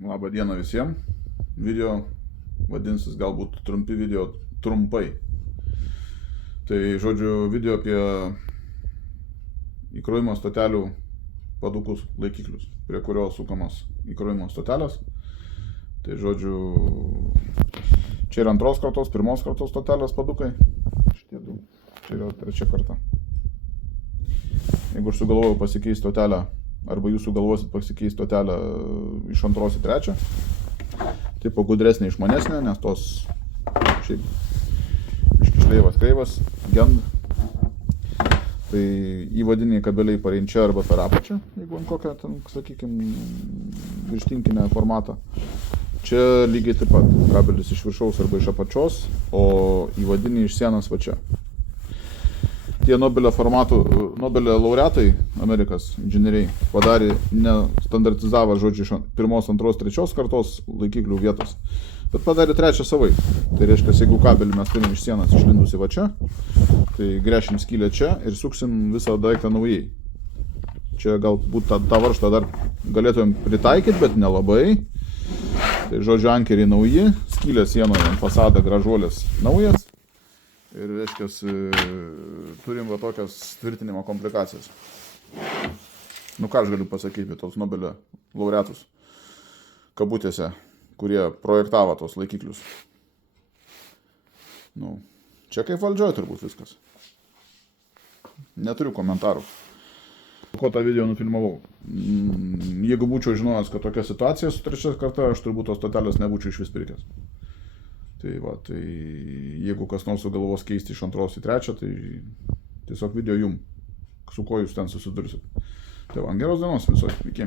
Labą dieną visiems. Video vadinsis galbūt trumpi video trumpai. Tai žodžiu video apie įkrovimo stotelių padukus laikiklius, prie kurio sukamos įkrovimo stotelės. Tai žodžiu, čia yra antros kartos, pirmos kartos stotelės padukai. Šitie du. Čia yra trečia karta. Jeigu aš sugalvojau pasikeisti stotelę, arba jūs sugalvosit pasikeisti stotelę iš antros į trečią, tipo gudresnė išmanesnė, nes tos šiaip iškišleivas kreivas, gend. Tai įvadiniai kabeliai parinčia arba per apačią, jeigu ant kokią, ten, sakykime, virštinkinę formatą. Čia lygiai taip pat kabelis iš viršaus arba iš apačios, o įvadiniai iš sienos va čia. Tie Nobelio laureatai, Amerikos inžinieriai, padarė, nestandartizavo, žodžiu, iš pirmos, antros, trečios kartos laikiklių vietos, bet padarė trečią savai. Tai reiškia, jeigu kabelį mes turim iš sienos išlindusi va čia, tai gręšim skylę čia ir suksim visą daiktą naujai. Čia galbūt tą varžtą dar galėtumėm pritaikyti, bet nelabai. Tai žodžiu, ankeriai nauji, skylė sienoje ant fasadą gražuolės naujas. Ir reiškia, turim va tokias tvirtinimo komplikacijas. Nu ką aš galiu pasakyti apie tos Nobelio laureatus, kabutėse, kurie projektavo tos laikiklius. Nu, čia kaip valdžioj turbūt viskas. Neturiu komentarų. Ko tą video nufilmavau? Jeigu būčiau žinojęs, kad tokia situacija su trečia karta, aš turbūt tos stotelės nebūčiau iš vis pirkęs. Tai va, tai jeigu kas nors sugalvos keisti iš antros į trečią, tai tiesiog video jum, su kuo jūs ten susidursit. Tai va, geros dienos visos, iki.